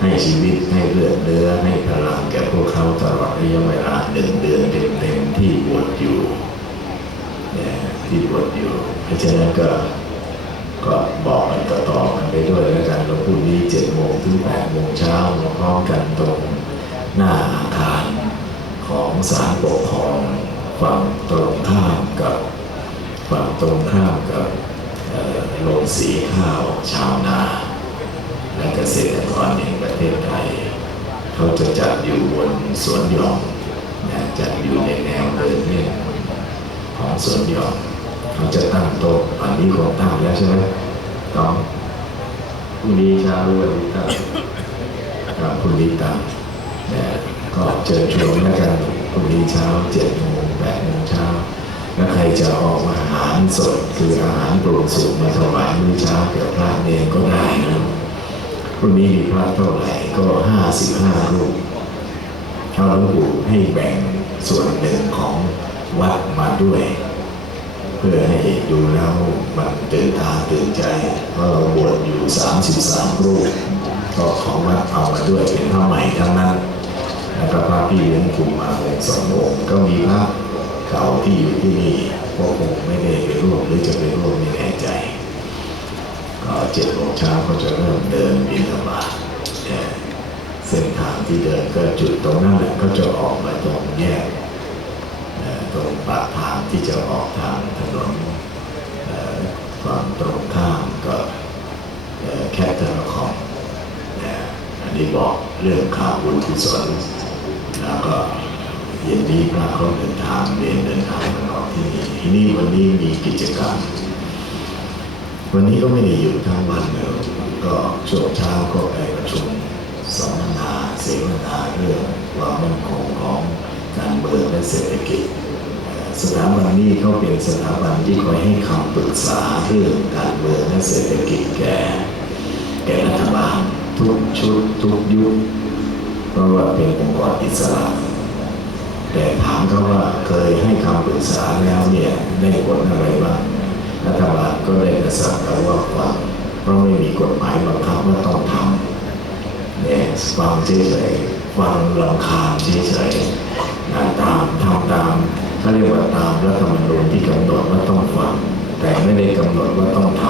ให้ชีวิตให้เลือดเนื้อให้พลังแก่พวกเขาตลอดระยะเวลาหนึ่งเดือนเต็มๆที่บวชอยู่เนี่ยที่บวชอยู่ เพราะฉะนั้นก็ก็บอกกันต่อๆกันไปด้วยแล้วกันแล้วพรุ่งนี้เจ็ดโมงถึงแปดโมงเช้ามาพร้อมกันตรงหน้าอาคารของศาลปกครองฝั่งตรงข้ามกับฝั่งตรงข้ามกับโรงสีข้าวชาวนา และเกษตรกรแห่งประเทศไทย เขาจะจัดอยู่บนสวนหย่อมนะจัดอยู่ในแนวเดินเนี่ยของสวนหย่อมเขาจะตั้งโต๊ะอันนี้คงตั้งแล้วใช่ไหมต้องพรุ่งนี้เช้าวันนี้ตั้งครับพรุ่งนี้ตั้งนะก็เชิญชวนแล้วกันพรุ่งนี้เช้าเจ็ดโมงแปดโมงเช้าแล้วใครจะออกอาหารสดคืออาหารปรุงสุกมาถวายมื้อเช้าแก่พระเนรก็ได้นะ รุ่งนี้มีพระเท่าไหร่ก็ห้าสิบห้ารูปเขาหลวงปู่ให้แบ่งส่วนหนึ่งของวัดมาด้วย เพื่อให้ดูแล้วมันตื่นตาตื่นใจเพราะเราบวชอยู่สามสิบสามรูปก็ของวัดเอามาด้วยเป็นพระใหม่ทั้งนั้นแล้วก็พระพี่เลี้ยงกลุ่มมาองค์สององค์ก็มีพระเก่าที่อยู่ที่นี่ก็คงไม่ได้ไปร่วมหรือจะไปร่วมไม่แน่ใจ เจ็ดโมงเช้าก็จะเริ่มเดินบินบาตเนี่ยเส้นทางที่เดินก็จุดตรงนั้นแหละก็จะออกมาตรงแยกตรงปากทางที่จะออกทางถนนฝั่งตรงข้ามกับเอ่อแคทเทอร์คอมอันนี้บอกเรื่องข่าวบุญกุศลแล้วก็เย็นนี้พระเขาเดินทางเรียนเดินทางมาออกที่นี่ที่นี่วันนี้มีกิจกรรม วันนี้ก็ไม่ได้อยู่ทั้งวันเลยก็ช่วงเช้าก็ไปประชุมสัมมนาเสวนาเรื่องความมั่นคงของการเมืองและเศรษฐกิจ สถาบันนี้เขาเป็นสถาบันที่คอยให้คำปรึกษาเรื่องการเมืองและเศรษฐกิจแก่แก่รัฐบาลทุกชุดทุกยุคเพราะว่าเป็นองค์กรอิสระแต่ถามเขาว่าเคยให้คำปรึกษาแล้วเนี่ยได้ผลอะไรบ้าง รัฐบาลก็ได้กระสับกระว่าฟังเพราะไม่มีกฎหมายบังคับว่าต้องทำเนี่ยฟังเฉยๆฟังลำคาญเฉยๆนะตามทำตามเขาเรียกว่าตามรัฐธรรมนูญที่กำหนดว่าต้องฟัง แต่ไม่ได้กำหนดว่าต้องท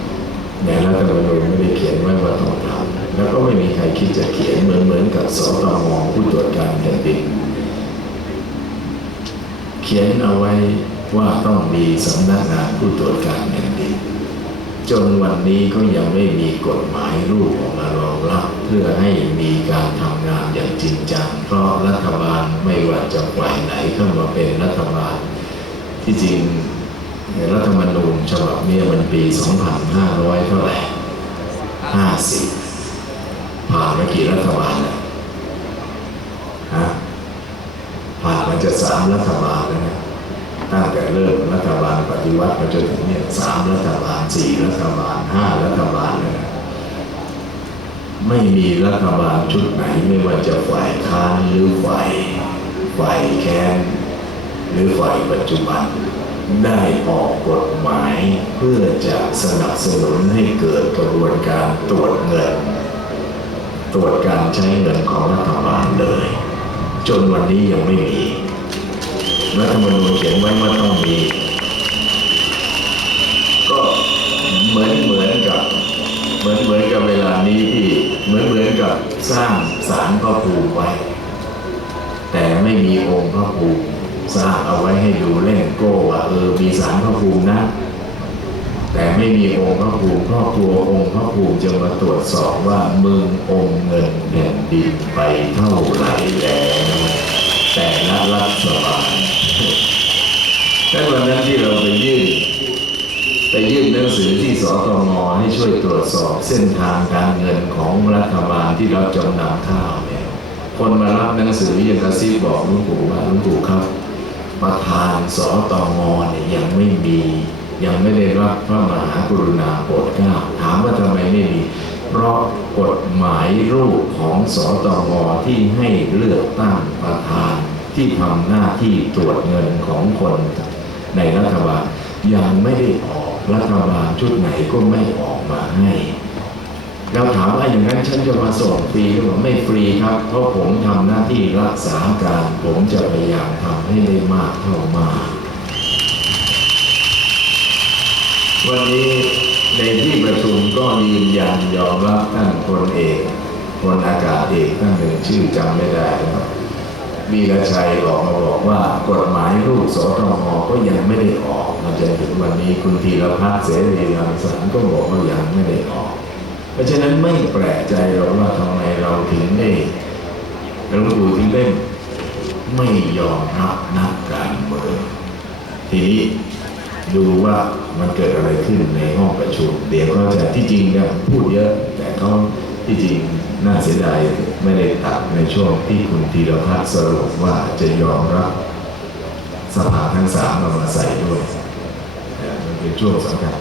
ำในรัฐธรรมนูญไม่ได้เขียนไว้ว่าต้องทำแล้วก็ไม่มีใครคิดจะเขียนเหมือนเหมือนกับสตงผู้ตรวจการแผ่นดินเขียนเอาไว้ ว่าต้องมีสำนักงานผู้ตรวจการแผ่นดินจนวันนี้ก็ยังไม่มีกฎหมายรูปออกมารองรับ เพื่อให้มีการทำงานอย่างจริงจัง เพราะรัฐบาลไม่ว่าจะฝ่ายไหนเข้ามาเป็นรัฐบาล ที่จริงในรัฐธรรมนูญฉบับเนี้มันปี 2500 เท่าไหร่50 ผ่านมากี่รัฐบาลแล้วฮะผ่านมาจะสามรัฐบาลแล้วนะ ตั้งแต่เริ่มรัฐบาลปฏิวัติมาจนถึงเนี่ยสามรัฐบาลสี่รัฐบาลห้ารัฐบาลแล้วนะไม่มีรัฐบาลชุดไหนไม่ว่าจะฝ่ายค้านหรือฝ่ายฝ่ายแค้นหรือฝ่ายปัจจุบัน ได้ออกกฎหมายเพื่อจะสนับสนุนให้เกิดกระบวนการตรวจเงิน ตรวจการใช้เงินของรัฐบาลเลย จนวันนี้ยังไม่มี รัฐธรรมนูญเขียนไว้ว่าต้องมี ก็เหมือนเหมือนกับเหมือนเหมือนกับเวลานี้ที่เหมือนเหมือนกับสร้างศาลพระภูมิไว้ แต่ไม่มีองค์พระภูมิสร้างเอาไว้ให้ดูเล่นโก้ว่าเออมีสารพระภูมินะ แต่ไม่มีองค์พระภูมิครอบครัวองค์พระภูมิจะมาตรวจสอบว่ามึงองค์เงินแผ่นดินไปเท่าไหร่แล้วแต่ละรัฐบาล แต่วันนั้นที่เราไปยื่นไปยื่นหนังสือที่สตงให้ช่วยตรวจสอบเส้นทางการเงินของรัฐบาลที่รับจำนำข้าวเนี่ย คนมารับหนังสือยังกระซิบบอกลุงปู่ว่าลุงปู่ครับ ประธานสตงเนี่ยยังไม่มี ยังไม่ได้รับพระมหากรุณาโปรดเกล้าถามว่าทำไมไม่มี เพราะกฎหมายรูปของสตงที่ให้เลือกตั้งประธาน ที่ทำหน้าที่ตรวจเงินของคนในรัฐบาลยังไม่ได้ออกรัฐบาลชุดไหนก็ไม่ออกมาให้เราถามว่าอย่างนั้นฉันจะมาส่งฟรีหรือเปล่าไม่ฟรีครับ เพราะผมทำหน้าที่รักษาการ ผมจะพยายามทำให้ได้มากเท่ามาก วันนี้ในที่ประชุมก็ยืนยันยอมรับท่านพลเอกพลอากาศเอกท่านหนึ่งชื่อจำไม่ได้นะ ครับวีรชัยออกมาบอกว่ากฎหมายลูกสตงก็ยังไม่ได้ออกมาจนถึงวันนี้คุณธีรพัฒน์เสรีรังสรรค์ก็บอกว่ายังไม่ได้ออก เพราะฉะนั้นไม่แปลกใจหรอกว่าทำไมเราถึงได้หลวงปู่ถึงได้ไม่ยอมรับนักการเมืองทีนี้ดูว่ามันเกิดอะไรขึ้นในห้องประชุม เดี๋ยวเขาจะที่จริงเนี่ยพูดเยอะแต่เขา ที่จริงน่าเสียดายไม่ได้ตัดในช่วงที่คุณธีรพัฒน์สรุปว่าจะยอมรับสภาทั้งสามเอามาใส่ด้วยมันเป็นช่วงสำคัญ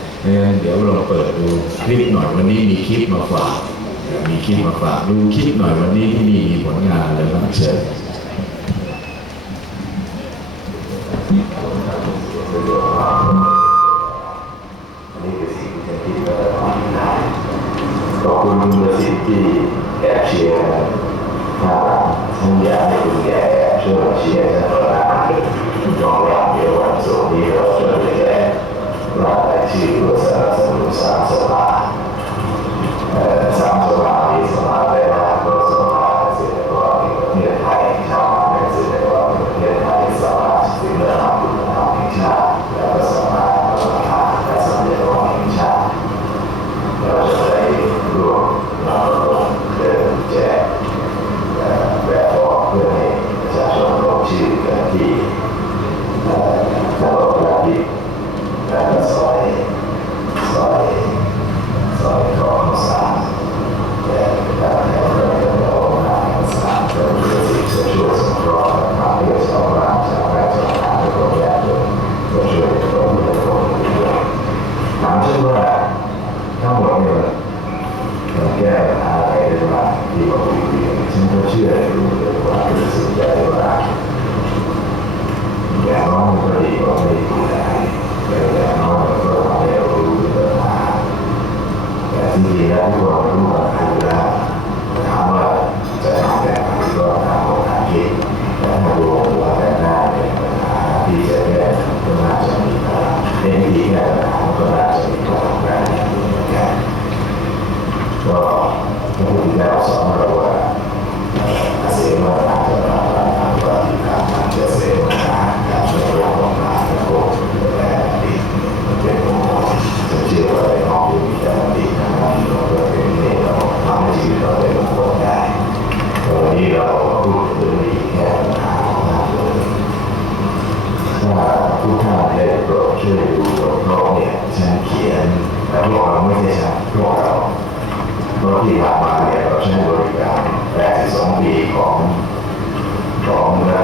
งั้นเดี๋ยวเราเปิดดูคลิปหน่อยวันนี้มีคลิปมาฝากมีคลิปมาฝากดูคลิปหน่อยวันนี้ที่นี่มีผลงานอะไรบ้างเชิญ ขอบคุณ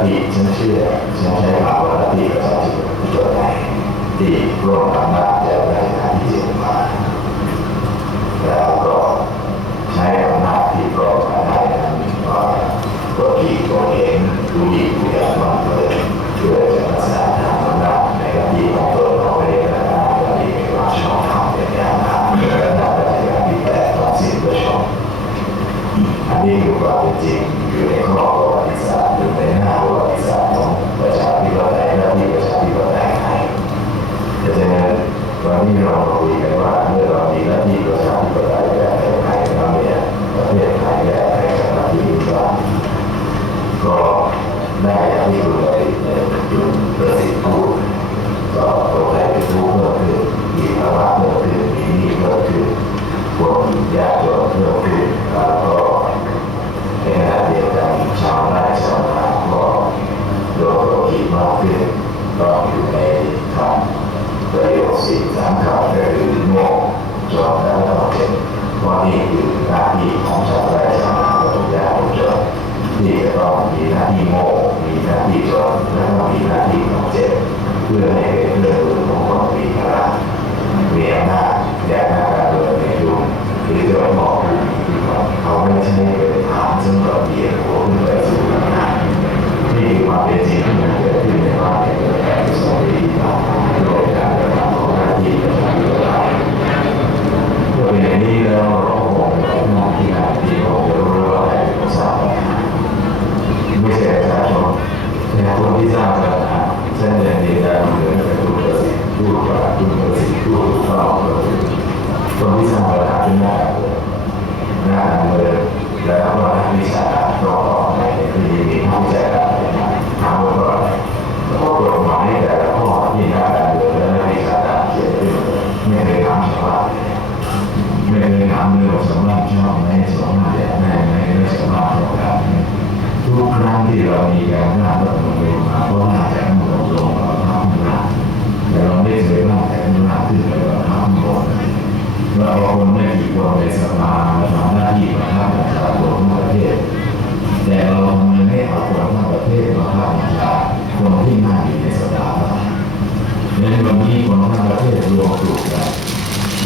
ธิฉันเชื่อฉันใช้คำว่าลัทธิประชาธิปไตยที่ร่วมอำนาจจากราชการที่เจ็ดมาแล้วก็ใช้อำนาจที่กรอบมาได้นั้นว่าตัวที่ตัวเองผู้ดีผู้ใหญ่มากเลยเพื่อจะรักษาทางอำนาจในลัทธิของตนเอาไว้ในการงานลัทธิเป็นความชอบธรรมเป็นยาวนานและนาราชการที่แปดต่อสิ้นประชมอันนี้คือความจริง ก็ได้ที่อยู่ในจุดเกิดทุกข์ก็ตรงไหนเป็นทุกข์ก็คือมีภาวะเกิดขึ้นมีนี่เกิดขึ้นพวกญาติโยมเกิดขึ้นแล้วก็ในขณะเดียวกันชาวไร่ชาวนาก็โดนโรคหิมากขึ้นก็อยู่ในคำประโยคสิสามคำก็คือโง่จอมแล้วก็เป็นว่านี่คือหน้าที่ของชาว ที่จะต้องมีหน้าที่โมมีหน้าที่จนและต้องมีหน้าที่เจ็บเพื่อให้เป็นเรื่อง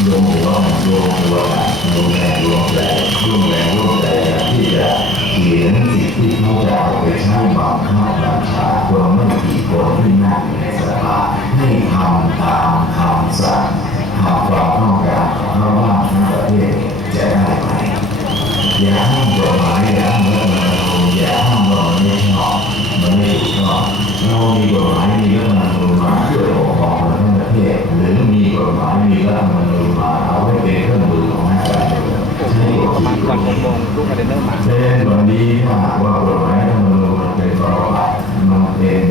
รวมหัวกันรวมตัวกันรวมแรงรวมแรงร่วมแรงร่วมใจกันที่จะเขียนสิ่งที่เขาจะไปใช้บังคับบัญชาคนไม่กี่คนที่นั่งในสภาให้ทำตามคำสั่งหากความต้องการของเขาว่าทั้งประเทศจะได้ไหมอย่าห้ามกฎหมายอย่าห้ามรัฐธรรมนูญอย่าห้ามว่ามันไม่ชอบมันไม่ถูกต้องเรามีกฎหมายมี กฎประขี่มาณควันนหกโมงลูกคอนเทนเนอร์มา เช่นวันนี้ถ้าหากว่ากฎหมายรัฐธรรมนูญมันเป็นประวัติมันเป็น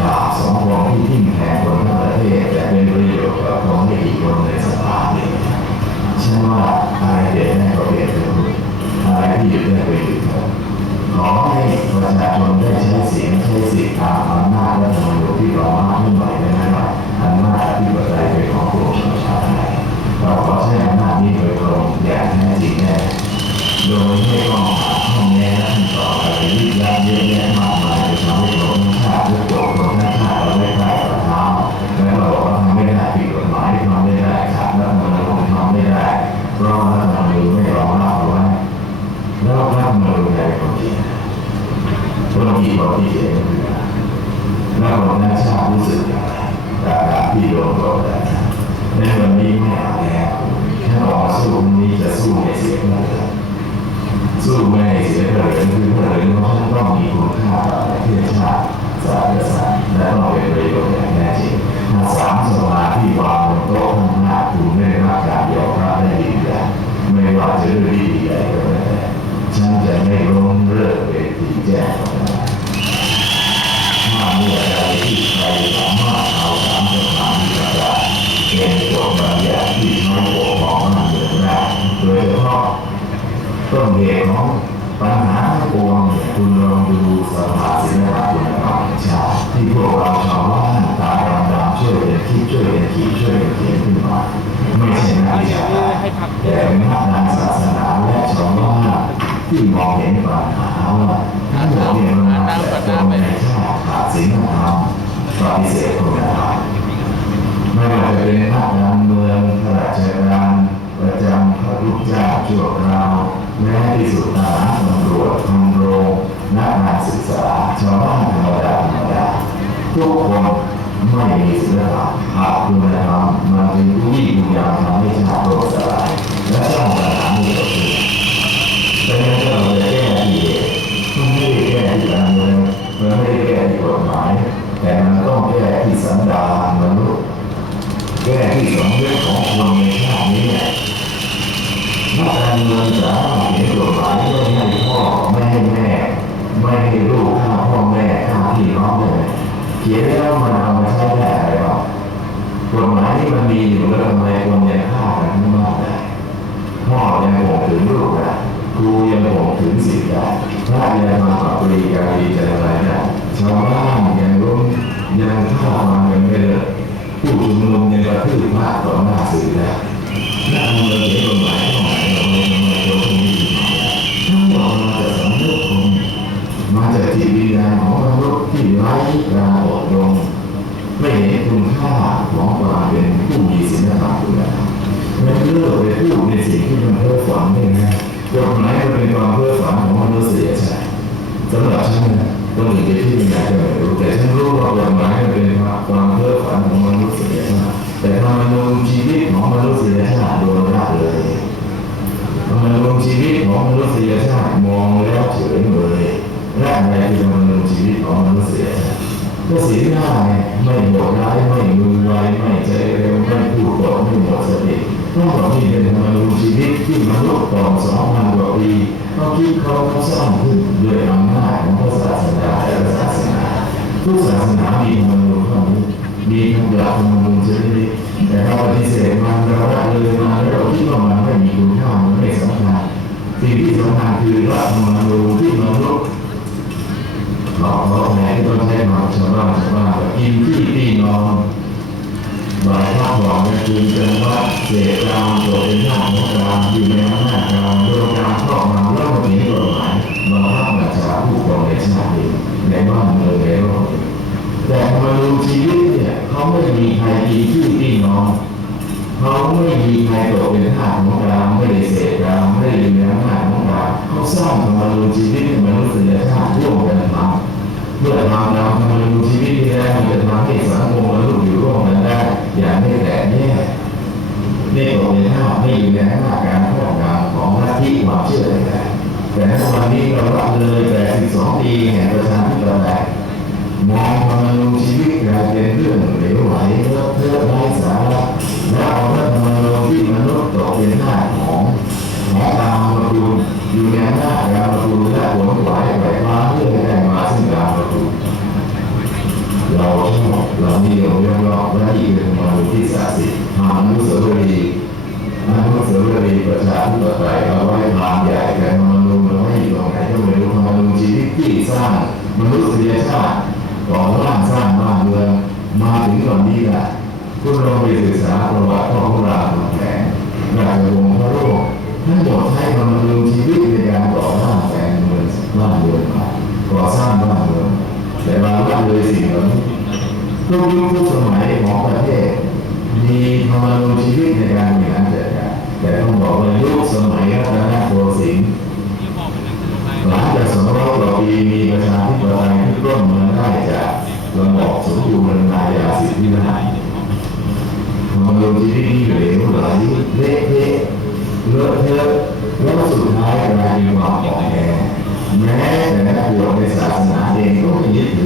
ดาบสองคมที่ทิ่มแทงคนทั้งประเทศแต่เป็นประโยชน์กับคนไม่กี่คนในสภาเนี่ยฉันว่าอะไรเด็ดแน่ก็เปลี่ยนไปหมดอะไรที่อยู่ได้ไปอยู่เถอะขอให้ประชาชนได้ใช้เสียงใช้สิทธิ์ตามอำนาจและธรรมนูญที่รามา โดย ต้นเหตุของปัญหาทั้งปวงเนี่ยคุณลองดูสภาศิลปะคุณภาพแห่งชาติที่พวกเราชาวบ้านตาดำๆช่วยกันคิดช่วยกันขีดช่วยกันเขียนขึ้นมาไม่ใช่นักวิชาการแต่เป็นนักทางศาสนาและชาวบ้านที่มองเห็นปัญหาว่าทั้งหมดเนี่ยมันมาจากคนในชาติขาดศีลธรรมปฏิเสธคุณธรรมไม่ว่าจะเป็นนักการเมืองราชการประจำพระลูกเจ้าชั่วคราว แม้ที่สุดทหารตำรวจทำโรงนักการศึกษาชาวบ้านธรรมดาธรรมดาทุกคนไม่มีศีลธรรมขาดคุณธรรมมันเป็นผู้ยิ่งผู้ยาวทำให้ชาติโลกสลายและสร้างปัญหาให้เกิดขึ้นดังนั้นเราจะแก้ที่เหตุมันไม่ได้แก้ที่การเมืองมันไม่ได้แก้ที่กฎหมาย แต่มันต้องแก้ที่สันดานมนุษย์แก้ที่สำนึกของคน การเมืองสามารถเขียนกฎหมายไม่ให้พ่อไม่ให้แม่ ไม่ให้ลูกฆ่าพ่อแม่ฆ่าพี่น้องเลยเขียนแล้วมันเอามาใช้ได้อะไรบ้ากฎหมายที่มันมีอยู่แล้วทำไมคนยังฆ่ากันทั้งบ้านได้พ่อยังคงถึงลูกได้ครูยังคงถึงสิทธิ์ได้พระยังมาปรับปรีการดีใจอะไรได้ชาวบ้านยังร่วมยังเข้ามายังไม่เลิกผู้ชุมนุมยังกระทืบพระต่อหน้าสื่อได้นักเมืองเขียกฎหมาย ที่มันเพ้อฝันได้ไงกฎหมายมันเป็นความเพ้อฝันของมนุษยชาติสำหรับฉันนะคนอื่นจะคิดยังไงก็ไม่รู้แต่ฉันรู้ว่ากฎหมายมันเป็นความเพ้อฝันของมนุษยชาติแต่ธรรมนูญชีวิตของมนุษยชาติโดนละเลยธรรมนูญชีวิตของมนุษยชาติมองแล้วเฉยเมยและอะไรคือธรรมนูญชีวิตของมนุษยชาติก็สีหน้าไงไม่โหดร้ายไม่มือไวไม่ใจเร็ว ติต้องบอกนี่เป็นธรรมนูญชีวิตที่มนุษย์ก่อสองพันกว่าปีเขาคิดเขาเขาสร้างขึ้นด้วยอำนาจของพระศาสนาและศาสนาทุกศาสนามีธรรมนูญขอนี้มีทั้งหลักธรรมนูญชนิดนี้แต่เราปฏิเสธมันเราละเลยมาแล้วเราคิดว่ามันไม่มีคุณค่ามันไม่สำคัญสิ่งที่สำคัญคือรัฐธรรมนูญที่มนุษย์หลอกล่อแม่กินที่ที่นอน บ่ายพักผ่อนกลางคืนจนว่าเสียกามตัวเป็นหน้าของกามอยู่ใน เป็นธรรมนูญที่ศักดิ์สิทธิ์ทานุสาวรีย์อนุสาวรีย์ประชาธิปไตยเอาไว้ลานใหญ่แต่ธรรมนูเราไม่อยู่ตรงไหนก็ไม่รู้ธรรมนูชีวิตที่สร้างมนุษยชาติก่อร่างสร้างบ้านเมืองมาถึงวันนี้แหละคุณลองไปศึกษาประวัติพ่อพระรามคำแหงราชวงศ์พระโลกทั้งหมดให้ธรรมนูชีวิตในการก่อร่างแปลงเมืองบ้านเมืองก่อสร้างบ้านเมืองแต่บางละเลยสิ่งเหล่านี้ ทุกยุคทุกสมัยของประเทศ มีธรรมนูญชีวิตในการบริหารจัดการแต่ต้องบอกว่ายุคสมัยรัตนโกสินทร์หลังจากสองร้อยกว่าปีมีประชาธิปไตยที่ร่วมมาได้จากระบอบสมบูรณาญาสิทธิราชย์ธรรมนูญชีวิตที่เหลวไหลเละเทะเลอะเทอะแล้วสุดท้ายกลายเป็นความอ่อนแอแม้แต่นักบวชในศาสนาเองก็ยึดถือ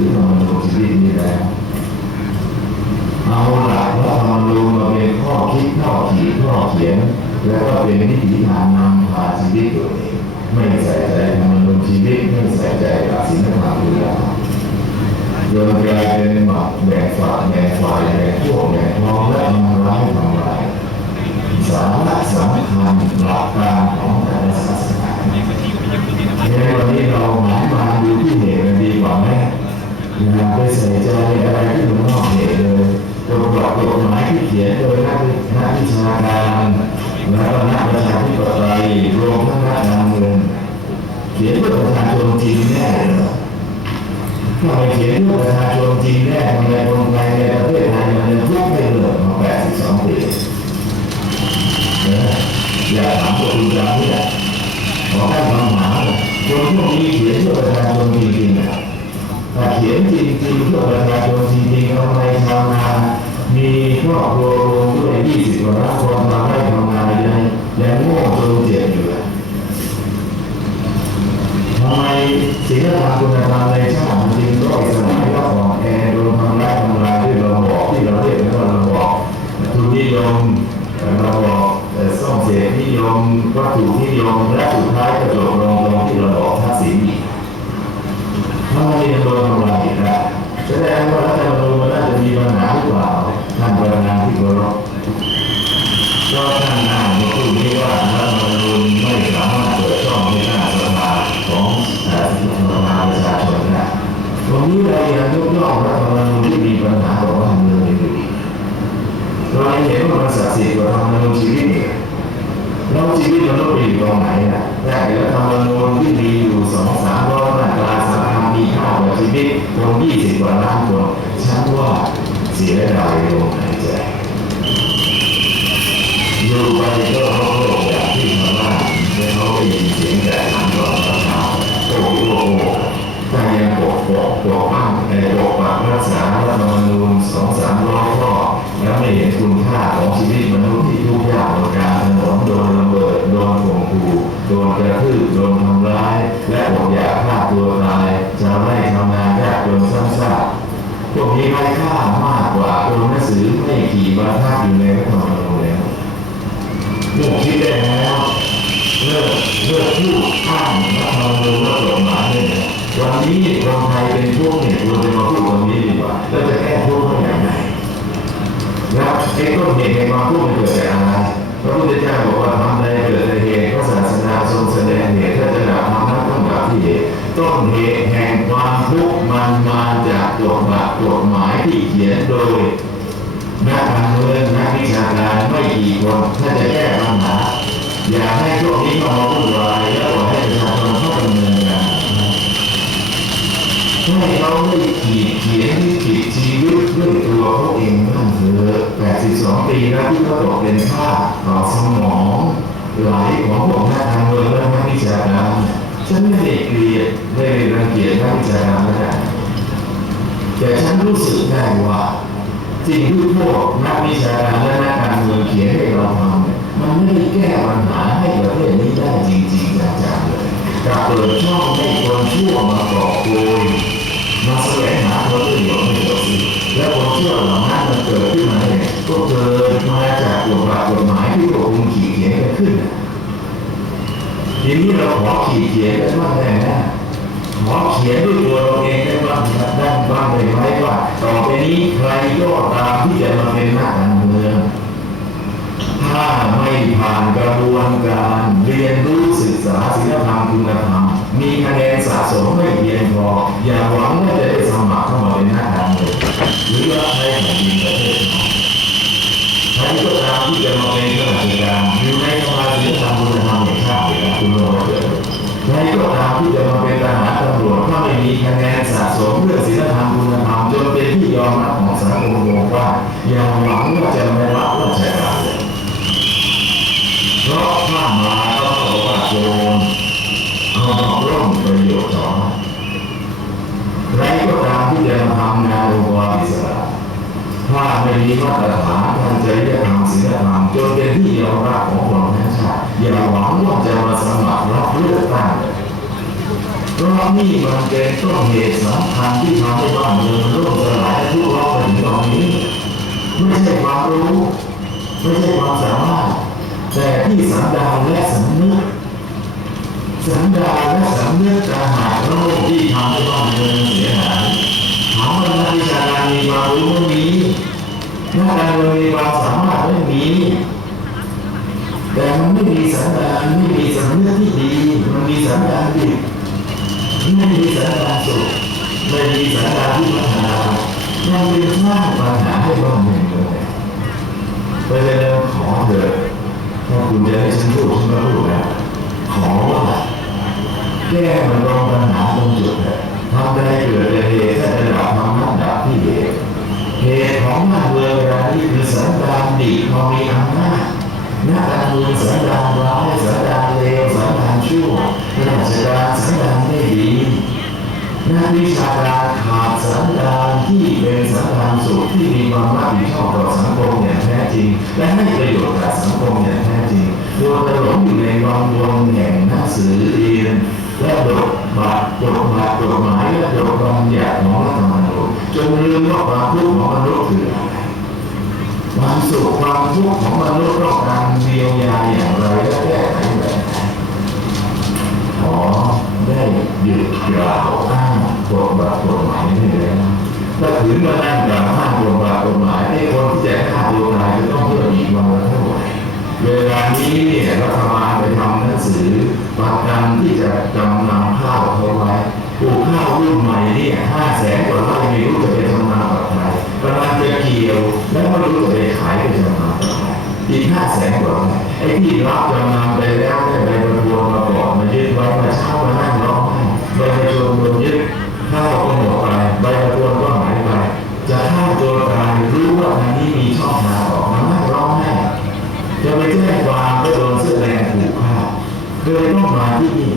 พื่อประชาชนจริงๆนะถ้าเขียนจริงๆเพื่อประชาชนจริงๆทำไมชานมีครอบครัวรวมด้วย20กว่าล้านคนมาให้ทำงานยังยังโง่จนเจ็บอยู่อะทำไมศีลธรรมคุณธรรมในชาติมันจึงด้อยสมัยก็อ่อนแอร์โดนทำร้ายทำลายด้วยระบอบที่เราเรียกว่าระบอบทุนนิยมระบอบอ่อส่องเสพนิยมวัตถุนิยมและสุดท้ายก็จบลง ทำไมยังโดนทำลายอีกนะแสดงว่ารัฐธรรมนูญมันน่าจะมีปัญหาหรือเปล่าท่านประธานที่เคารพก็ท่านอ้างในตู้นี้ว่ารัฐธรรมนูญไม่สามารถเปิดช่องในหน้าสภาของเอ่สภาประชาชนได้ตรงนี้เรายังยกย่องรัฐธรรมนูญที่มีปัญหาของบ้านเมืองอยู่ดีเราเห็นว่ามันศักดิ์สิทธิ์กว่าธรรมนูญชีวิตอีกแล้วชีวิตมนุษย์ไปอยู่ตรงไหนนะแต่รัฐธรรมนูญที่มีอยู่ ค่ากว่าชีวิตคนยี่สิบกว่าล้านคนฉันว่าเสียดายลมหายใจอยู่ไปก็โลกอย่างที่ชาวบ้านได้เขาได้ยินเสียงแต่ทำก่อนราคาโอ้โหโอ้โหถ้ยังปกปกปกปั้งในปกปักรักษารัฐธรรมนูญสองสามร้อยข้อแล้วไม่เห็นคุณค่าของชีวิต พวกนี้ไร้ค่ามากกว่าตัวหนังสือไม่กี่บรรทัดอยู่ในรัฐธรรมนูญแล้วเมื่อคิดได้แล้วเลิกเลิกพูดข้ามรัฐธรรมนูญและกฎหมายเนี่ยวันนี้คนไทยเป็นพวกเนี่ยควรจะมาพูดตรงนี้ดีกว่าแล้วจะแก้ทุกเขาอย่างไรแล้วไอ้ต้นเหตุแห่งความทุกมันเกิดจากอะไรพระพุทธเจ้าบอกว่าทำใดเกิดแต่เหตุพระศาสนาทรงแสดงเหตุถ้าจะดับทำนั้นต้องดับที่เหตุต้นเหตุ กฎหมายกฎหมายที่เขียนโดยนักการเมืองนักวิชาการไม่กี่คนถ้าจะแก้ปัญหาอย่าให้พวกนี้มาวุ่นวายแล้วปล่อยให้ประชาชนเข้าดำเนินการให้เขาได้ขีดเขียนที่ขีดชีวิตด้วยตัวเขาเองบ้างเถอะ82 ปีแล้วที่เขาตกเป็นทาสต่อสมองไหลของพวกนักการเมืองและนักวิชาการฉันไม่ได้เกลียดไม่ได้รังเกียจนักวิชาการไม่ได้ แต่ฉันรู้สึกได้ว่า สิ่งที่พวกนักวิชาการและนักการเมืองเขียนให้เราทำเนี่ยมันไม่ได้แก้ปัญหาให้ประเทศนี้ได้จริงๆจังๆเลยกลับเปิดช่องให้คนชั่วมากอบโกยมาแสวงหาผลประโยชน์ให้ตัวเองและคนชั่วเหล่านั้นมันเกิดขึ้นมาเนี่ยก็เกิดมาจากกฎหมายกฎหมายที่พวกคุณขีดเขียนกันขึ้นน่ะทีนี้เราขอขีดเขียนกันว่าไงนะ ขอเขียนด้วยตัวเราเองได้บ้างได้บ้างเลยไหมว่าต่อไปนี้ใครก็ตามที่จะมาเป็นนักการเมืองถ้าไม่ผ่านกระบวนการเรียนรู้ศึกษาศีลธรรมคุณธรรมมีคะแนนสะสมไม่เพียงพออย่าหวังว่าจะได้สมัครเข้ามาเป็นนักการเมืองหรือรับใช้แผ่นดินประเทศใครก็ตามที่จะมาเป็นข้าราชการอยู่ในสภาศีลธรรมคุณธรรมแห่งชาติเลยนคุณโรเบิร์ตใครก็ตามที่จะมาเป็นทหาร ตำรวจถ้าไม่มีคะแนนสะสมเรื่องศีลธรรมคุณธรรมจนเป็นที่ยอมรับของสังคมวงกว้าอย่าหวังว่าจะไม่รับราชการเลยเพราะถ้ามาก็ต้องบอกว่าโจรเอาร่องประโยชน์ต่อใครก็ตามที่จะมาทำงานองค์กรอิสระถ้าไม่มีมาตรฐานทางจริยธรรมศีลธรรมจนเป็นที่ยอมรับของ เพราะนี่มันเป็นต้นเหตุสำคัญที่ทำให้บ้านเมืองร่มสลายและทุกข์ร้อนมาถึงตอนนี้ ไม่ใช่ความรู้ไม่ใช่ความสามารถ แต่ที่สันดานและสำนึกสันดานและสำนึกต่างหาโลกที่ทำให้บ้านเมืองเสียหายถามว่านักวิชาการมีความรู้ไม่มีนักการเมืองมีความสามารถไม่มีแต่มันไม่มีสันดานไม่มีสำนึกที่ดี มันมีสันดานดิบ ไม่มีสันดาสุขไม่มีสันดาที่พัฒนามันเป็นสร้างปัญหาให้บ้านเมืองเลยเพราะฉะนั้นขอเถอะถ้าคุณจะให้ฉันพูดฉันก็พูดนะขอว่าแก้มันลงปัญหาตรงจุดเนี่ยทำได้เกิดเหตุถ้าจะดับทำนั้นดับที่เหตุเหตุของบ้านเมืองรายนี้คือสันดานดีพอมีอำนาจ หนักการเมืองสันดานร้ายสันดานเลวสันดานชั่วราชกาสันดานไม่ดีหนักวิชาการขาดสันดานที่เป็นสันดานสุขที่มีความรับผิดชอบต่อสังคมอย่างแท้จริง และให้ประโยชน์กับสังคมอย่างแท้จริงโดยตลงอยู่ในวังวนแห่งหนังสือเรียนและบทบาทบทบาทกหมายและบทบัญญัติของรัฐธรรมนูญจนลืมว่าความทุกข์ของมนุษย์คืออะไร ความสุขความทุกข์ของมนุษย์ต้องการเยียวยาอย่างไรและแก้ไขแบบไหนขอได้หยุดกล่าวอ้างบทบาทกฎหมายนี่แล้วถ้าถึงมานั่งกล่าวอ้างบทบาทกฎหมายให้คนที่จะฆ่าตัวตายจะต้องเพิ่มอีกวันละเท่าไหร่เวลานี้เนี่ยรัฐบาลไปทำหนังสือประกันที่จะจำนำข้าวเขาไว้ปลูกข้าวรุ่นใหม่เนี่ยห้าแสนกว่าไร่ไม่รู้จะไปทำนากับใคร กำลังจะเกี่ยว แล้วไม่รู้จะไปขายไปจำนำกับใครอีกห้าแสนกว่าไอ้ที่รับจำนำไปแล้วได้ใบประทวนมาบอกมายึดไว้มาเช่ามานั่งร้องไห้ใบประทวนโดนยึดข้าวก็หมดไปใบประทวนก็หายไป จะฆ่าตัวตายรู้ว่าทางนี้มีช่องทางออกมานั่งร้องไห้จะไปแจ้งความก็โดนเสื้อแดงถูกฆ่าเลยต้องมาที่นี่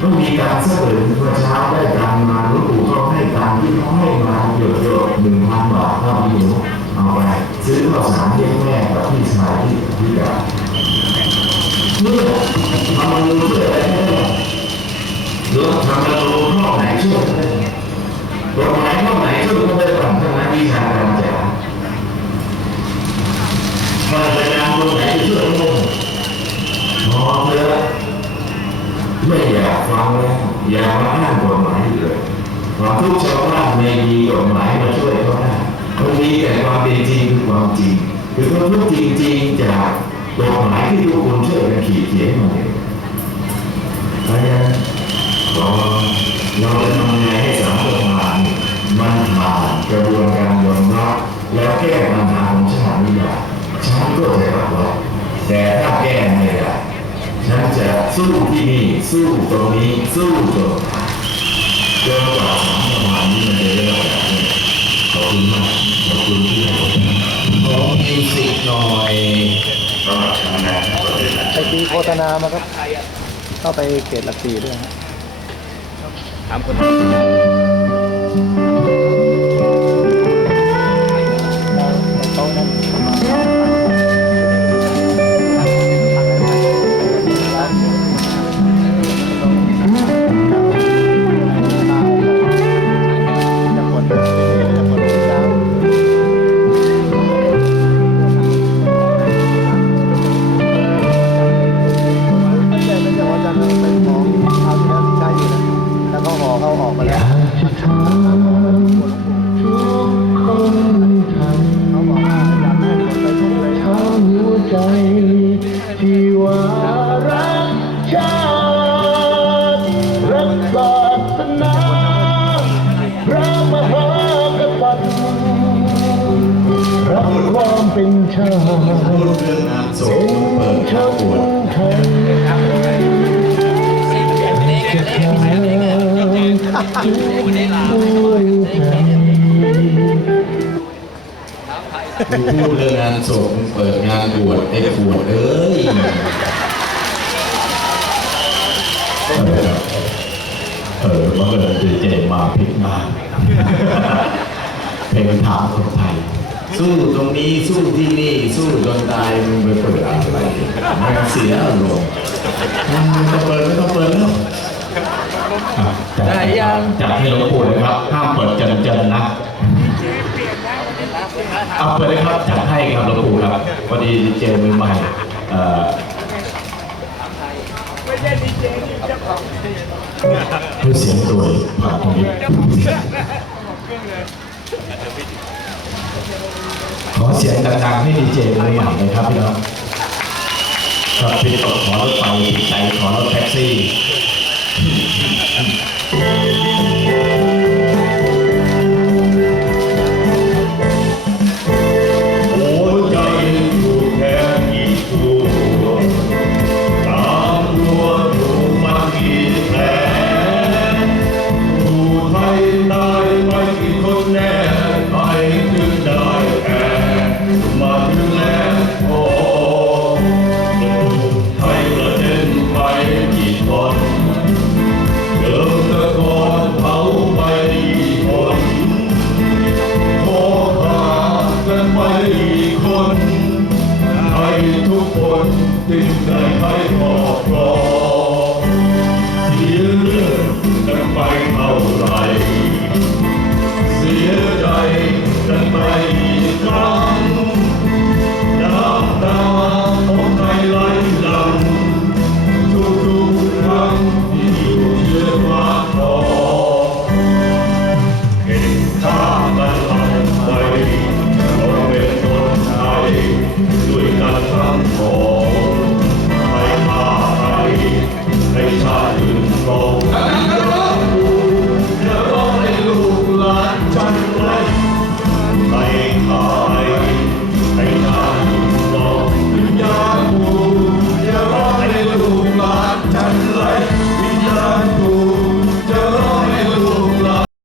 ต้องมีการเสนอเมื่อเช้าได้ตังมาหลว ซื้ ฆษณามาครับ เข้าไปเขตหลักสี่ด้วยครับถามคน ความเป็นชาติเรื่องงานศพเปิดข้าวไทยจะทำด้วยใจพูดเรื่องงานศพเปิดงานบวชไอ้ขวดเอ้ยเออว่าเออดีเจมาผิดมาเพลงถามคนไทย สู้ตรงนี้สู้ที่นี่สู้จนตายมึงไปเปิดอะไรมันเสียอารมณ์มึงไม่ต้องเปิดไม่ต้องเปิดแล้วอะได้ยังจัดให้หลวงปู่เลยครับห้ามเปิดเจนเจนนะเอาไปเลยครับจัดให้ครับหลวงปู่ครับพอดีดีเจมือใหม่เอ่อด้วยเสียงโดยผ่านตรงนี้ เสียงดังๆให้ดีเจมือใหม่เลยครับพี่น้องครับพี่ตกขอรถไฟใจขอรถแท็กซี่ This is the